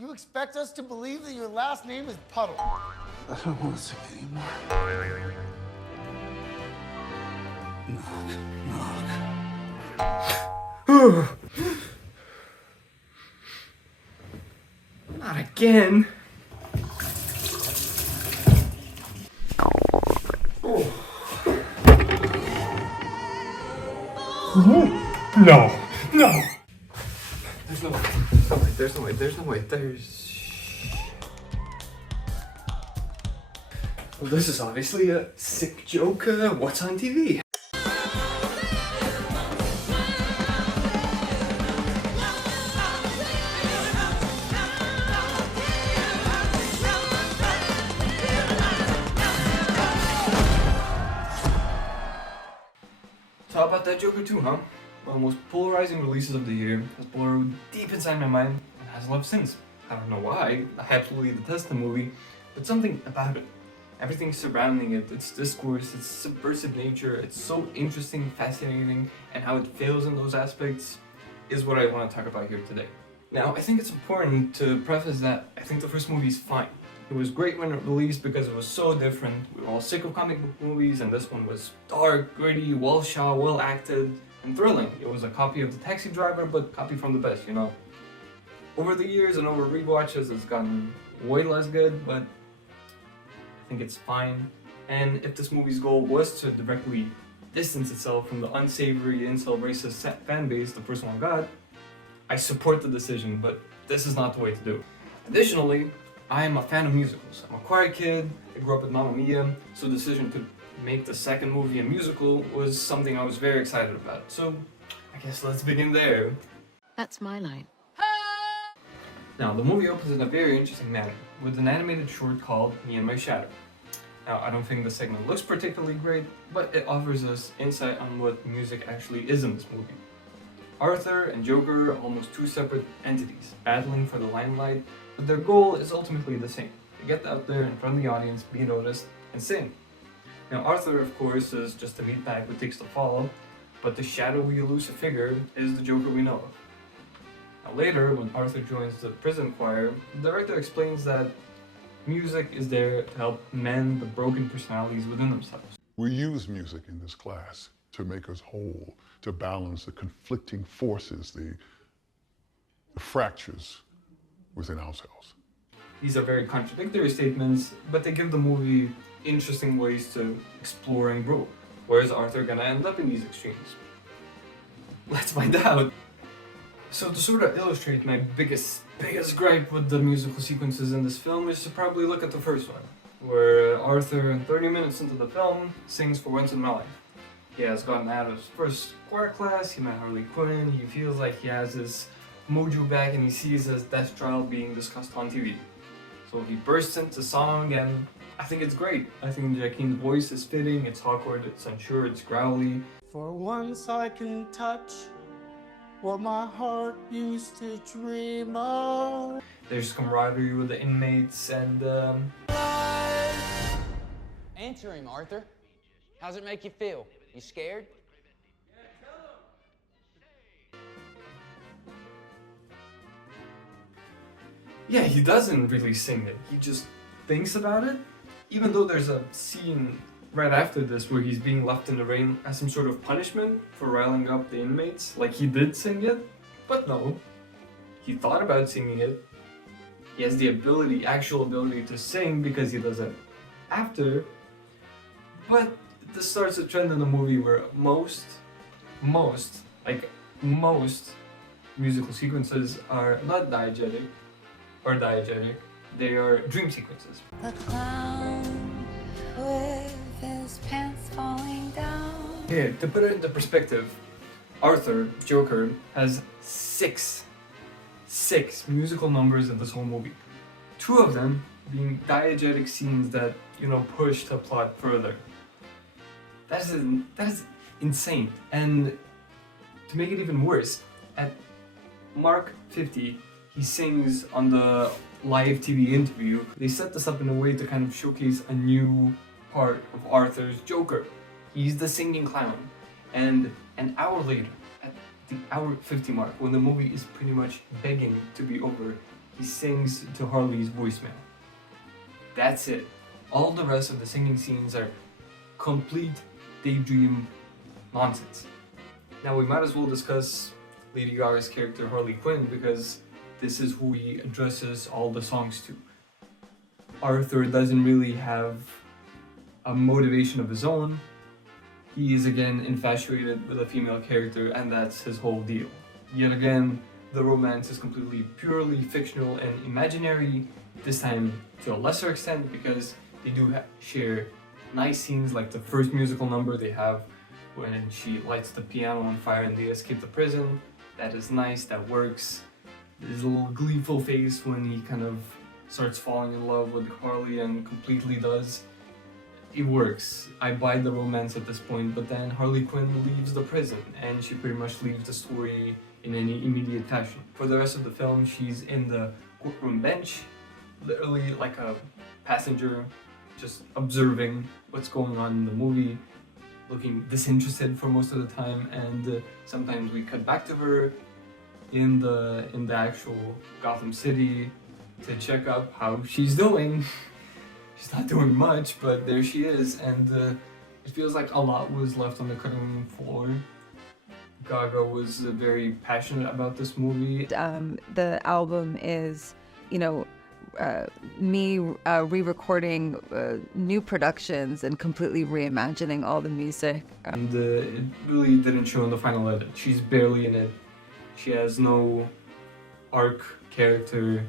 You expect us to believe that your last name is Puddle? I don't want to sing anymore. Knock. Not again. Oh. No. No. There's no way. There's no way. There's no way. Well, this is obviously a sick joke. What's on TV? So how about that Joker 2, huh? One of the most polarizing releases of the year, has burrowed deep inside my mind, and has loved since. I don't know why, I absolutely detest the movie, but something about it. Everything surrounding it, its discourse, its subversive nature, it's so interesting, fascinating, and how it fails in those aspects is what I want to talk about here today. Now, I think it's important to preface that I think the first movie is fine. It was great when it released because it was so different. We were all sick of comic book movies, and this one was dark, gritty, well shot, well acted, and thrilling. It was a copy of The Taxi Driver, but copy from the best, you know? Over the years and over rewatches, it's gotten way less good, but I think it's fine. And if this movie's goal was to directly distance itself from the unsavory, incel, racist fan base the first one got, I support the decision, but this is not the way to do it. Additionally, I am a fan of musicals. I'm a choir kid, I grew up with Mamma Mia, so the decision to make the second movie a musical was something I was very excited about. So, I guess let's begin there. That's my line. Now, the movie opens in a very interesting manner, with an animated short called Me and My Shadow. Now, I don't think the segment looks particularly great, but it offers us insight on what music actually is in this movie. Arthur and Joker are almost two separate entities, battling for the limelight, but their goal is ultimately the same: to get out there in front of the audience, be noticed, and sing. Now, Arthur, of course, is just a meatbag who takes the fall, but the shadowy, elusive figure is the Joker we know of. Now, later, when Arthur joins the prison choir, the director explains that music is there to help mend the broken personalities within themselves. We use music in this class to make us whole, to balance the conflicting forces, the fractures within ourselves. These are very contradictory statements, but they give the movie interesting ways to explore and grow. Where is Arthur gonna end up in these extremes? Let's find out! So to sort of illustrate my biggest gripe with the musical sequences in this film is to probably look at the first one, where Arthur, 30 minutes into the film, sings For Once in My Life. He has gotten out of his first choir class, he met Harley Quinn, he feels like he has his mojo back, and he sees his death trial being discussed on TV. So he bursts into song, and I think it's great. I think Jaquine's voice is fitting, it's awkward, it's unsure, it's growly. For once I can touch what my heart used to dream of. There's camaraderie with the inmates, and Answer him, Arthur. How's it make you feel? You scared? yeah, he doesn't really sing it. He just thinks about it. Even though there's a scene right after this where he's being left in the rain as some sort of punishment for riling up the inmates, like he did sing it, but no, he thought about singing it. He has the ability, actual ability to sing because he does it after, but this starts a trend in the movie where most musical sequences are not diegetic, they are dream sequences. The clown with his pants falling down. Here, to put it into perspective, Arthur, Joker, has six musical numbers in this whole movie. Two of them being diegetic scenes that, push the plot further. That is insane. And to make it even worse, at Mark 50, he sings on the live TV interview. They set this up in a way to kind of showcase a new part of Arthur's Joker. He's the singing clown. And an hour later, at the hour 50 mark, when the movie is pretty much begging to be over, he sings to Harley's voicemail. That's it. All the rest of the singing scenes are complete daydream nonsense. Now we might as well discuss Lady Gaga's character Harley Quinn, because this is who he addresses all the songs to. Arthur doesn't really have a motivation of his own. He is again infatuated with a female character, and that's his whole deal. Yet again, the romance is completely purely fictional and imaginary, this time to a lesser extent, because they do share nice scenes like the first musical number they have when she lights the piano on fire and they escape the prison. That is nice, that works. There's a little gleeful face when he kind of starts falling in love with Harley and completely does. It works. I buy the romance at this point, but then Harley Quinn leaves the prison and she pretty much leaves the story in any immediate fashion. For the rest of the film, she's in the courtroom bench, literally like a passenger, just observing what's going on in the movie, looking disinterested for most of the time, and sometimes we cut back to her in the actual Gotham City to check up how she's doing. She's not doing much, but there she is, and it feels like a lot was left on the cutting room floor. Gaga was very passionate about this movie. The album is, me re-recording new productions and completely reimagining all the music. And it really didn't show in the final edit. She's barely in it. She has no arc character.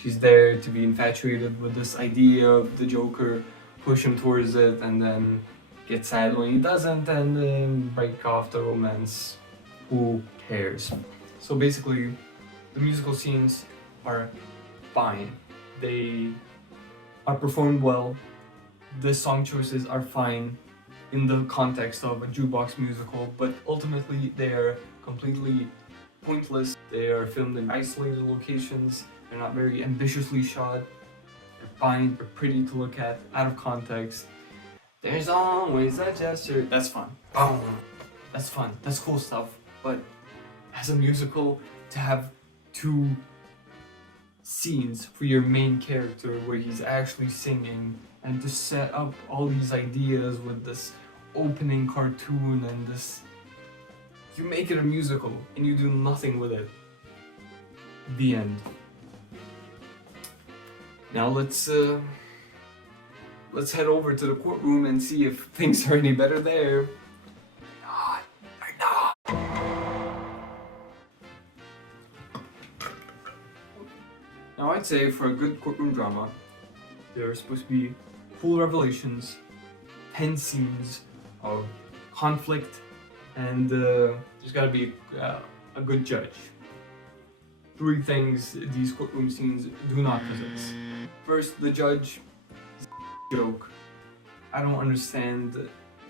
She's there to be infatuated with this idea of the Joker, push him towards it, and then get sad when he doesn't, and then break off the romance. Who cares? So basically, the musical scenes are fine. They are performed well. The song choices are fine in the context of a jukebox musical, but ultimately they are completely pointless. They are filmed in isolated locations. They're not very ambitiously shot. They're fine, they're pretty to look at, out of context. There's always a gesture. That's fun. Boom. That's fun. That's cool stuff. But as a musical, to have two scenes for your main character where he's actually singing, and to set up all these ideas with this opening cartoon and this, you make it a musical and you do nothing with it. The end. Now let's head over to the courtroom and see if things are any better there. They're not. Now I'd say for a good courtroom drama, there are supposed to be cool revelations, tense scenes of conflict, and there's gotta be a good judge. Three things these courtroom scenes do not possess. First, the judge is a joke. I don't understand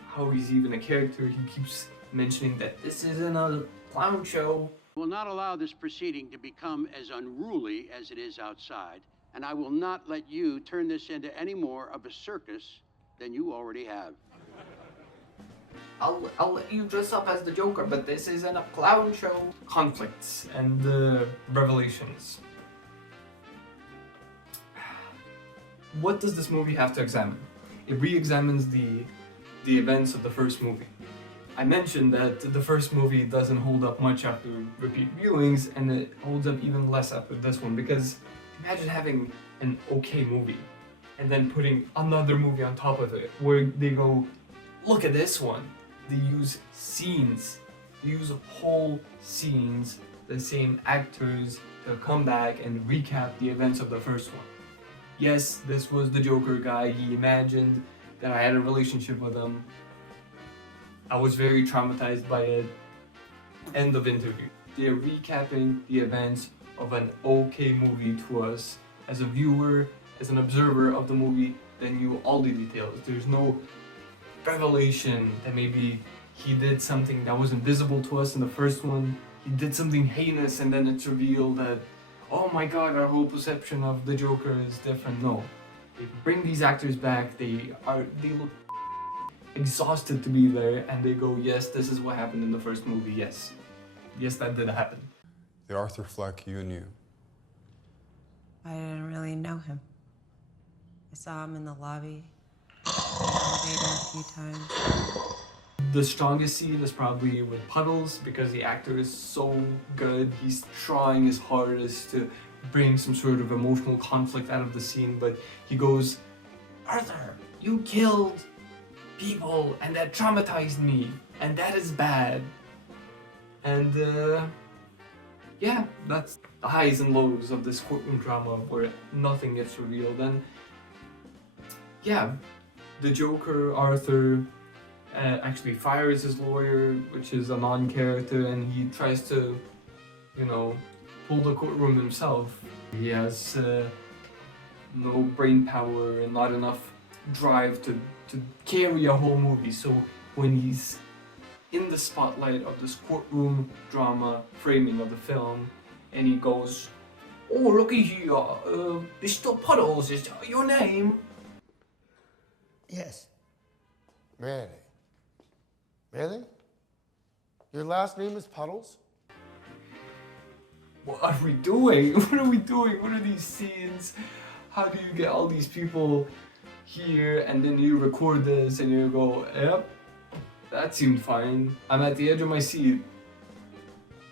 how he's even a character. He keeps mentioning that this isn't a clown show. I will not allow this proceeding to become as unruly as it is outside, and I will not let you turn this into any more of a circus than you already have. I'll let you dress up as the Joker, but this isn't a clown show. Conflicts and revelations. What does this movie have to examine? It re-examines the events of the first movie. I mentioned that the first movie doesn't hold up much after repeat viewings, and it holds up even less after this one, because imagine having an okay movie and then putting another movie on top of it where they go, look at this one. They use scenes, they use whole scenes, the same actors to come back and recap the events of the first one. Yes, this was the Joker guy. He imagined that I had a relationship with him. I was very traumatized by it. End of interview. They're recapping the events of an okay movie to us. As a viewer, as an observer of the movie, they knew all the details. There's no revelation that maybe he did something that wasn't visible to us in the first one. He did something heinous and then it's revealed that, oh my god, our whole perception of the Joker is different. No. They bring these actors back, they look exhausted to be there, and they go, yes, this is what happened in the first movie, yes. Yes, that did happen. The Arthur Fleck you knew know him. I saw him in the lobby, in the elevator a few times. The strongest scene is probably with Puddles because the actor is so good. He's trying his hardest to bring some sort of emotional conflict out of the scene, but he goes, "Arthur, you killed people and that traumatized me, and that is bad." And yeah, that's the highs and lows of this courtroom drama where nothing gets revealed. And yeah, the Joker, Arthur, actually fires his lawyer, which is a non-character, and he tries to, you know, pull the courtroom himself. He has no brain power and not enough drive to carry a whole movie. So when he's in the spotlight of this courtroom drama framing of the film, and he goes, "Oh, looky here, Mr. Puddles, is that your name?" Yes. Really? Really? Your last name is Puddles? What are we doing? What are we doing? What are these scenes? How do you get all these people here and then you record this and you go, "Yep, that seemed fine. I'm at the edge of my seat."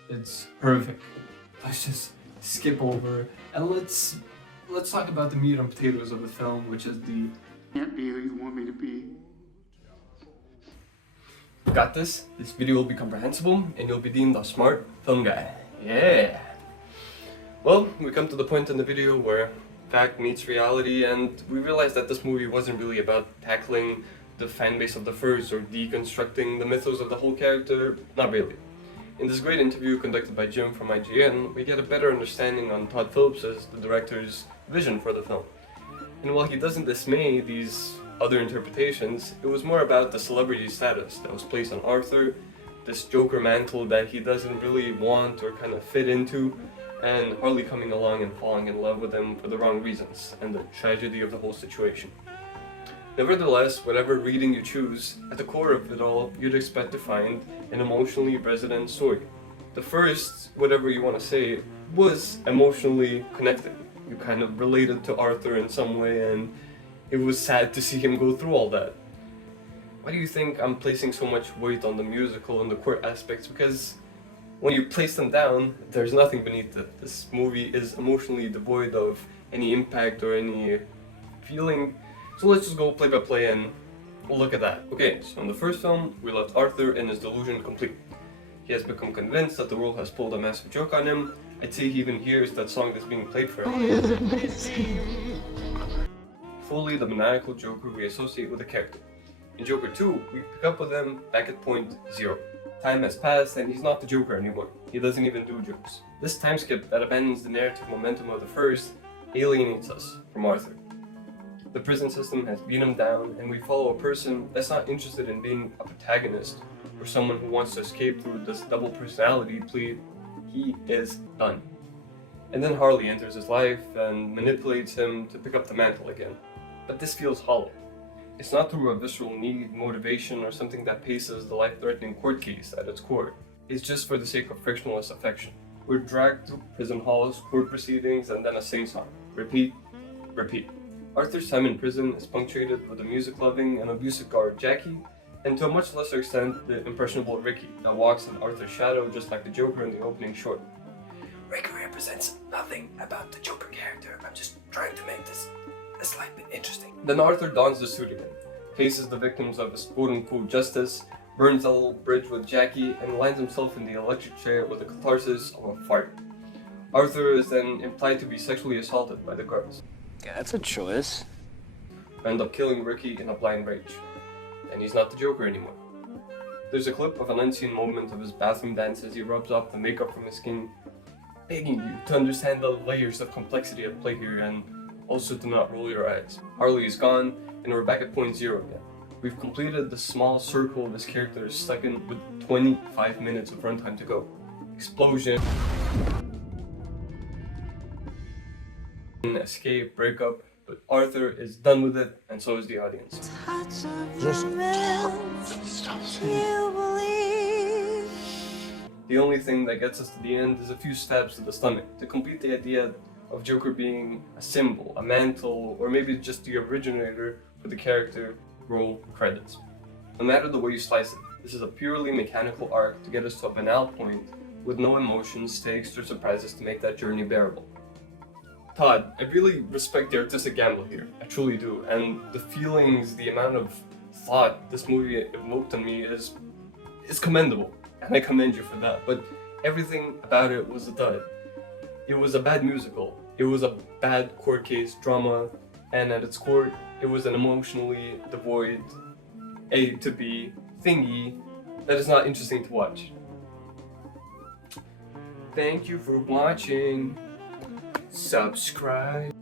It's perfect. Let's just skip over and let's talk about the meat and potatoes of the film, which is the Can't be who you want me to be. Got this? This video will be comprehensible and you'll be deemed a smart film guy. Yeah! Well, we come to the point in the video where fact meets reality, and we realize that this movie wasn't really about tackling the fan base of the first or deconstructing the mythos of the whole character. Not really. In this great interview conducted by Jim from IGN, we get a better understanding on Todd Phillips as the director's vision for the film. And while he doesn't dismay these other interpretations, it was more about the celebrity status that was placed on Arthur, this Joker mantle that he doesn't really want or kind of fit into, and Harley coming along and falling in love with him for the wrong reasons, and the tragedy of the whole situation. Nevertheless, whatever reading you choose, at the core of it all, you'd expect to find an emotionally resonant story. The first, whatever you want to say, was emotionally connected. You kind of related to Arthur in some way, and it was sad to see him go through all that. Why do you think I'm placing so much weight on the musical and the queer aspects? Because when you place them down, there's nothing beneath it. This movie is emotionally devoid of any impact or any feeling. So let's just go play by play and we'll look at that. Okay, so in the first film, we left Arthur in his delusion complete. He has become convinced that the world has pulled a massive joke on him. I'd say he even hears that song that's being played for him. Fully the maniacal Joker we associate with the character. In Joker 2, we pick up with him back at point 0. Time has passed and he's not the Joker anymore. He doesn't even do jokes. This time skip that abandons the narrative momentum of the first alienates us from Arthur. The prison system has beat him down, and we follow a person that's not interested in being a protagonist or someone who wants to escape through this double personality plea. He is done. And then Harley enters his life and manipulates him to pick up the mantle again. But this feels hollow. It's not through a visceral need, motivation, or something that paces the life-threatening court case at its core. It's just for the sake of frictionless affection. We're dragged through prison halls, court proceedings, and then a sing-song. Repeat, repeat. Arthur's time in prison is punctuated with the music-loving and abusive guard Jackie, and to a much lesser extent, the impressionable Ricky that walks in Arthur's shadow just like the Joker in the opening short. Ricky represents nothing about the Joker character. I'm just trying to make this a slight bit interesting. Then Arthur dons the suit again, faces the victims of his quote-unquote justice, burns a little bridge with Jackie, and lands himself in the electric chair with the catharsis of a fart. Arthur is then implied to be sexually assaulted by the guards. Yeah, that's a choice. End up killing Ricky in a blind rage. And he's not the Joker anymore. There's a clip of an unseen moment of his bathroom dance as he rubs off the makeup from his skin, begging you to understand the layers of complexity at play here and also to not roll your eyes. Harley is gone, and we're back at point 0 again. We've completed the small circle this character is stuck in with 25 minutes of runtime to go. Explosion, escape, breakup, but Arthur is done with it, and so is the audience. Just stop The only thing that gets us to the end is a few stabs to the stomach to complete the idea of Joker being a symbol, a mantle, or maybe just the originator for the character. Roll credits. No matter the way you slice it, this is a purely mechanical arc to get us to a banal point with no emotions, stakes, or surprises to make that journey bearable. Todd, I really respect the artistic gamble here, I truly do, and the feelings, the amount of thought this movie evoked on me is commendable, and I commend you for that, but everything about it was a dud. It was a bad musical, it was a bad court case drama, and at its core, it was an emotionally devoid A to B thingy that is not interesting to watch. Thank you for watching. Subscribe.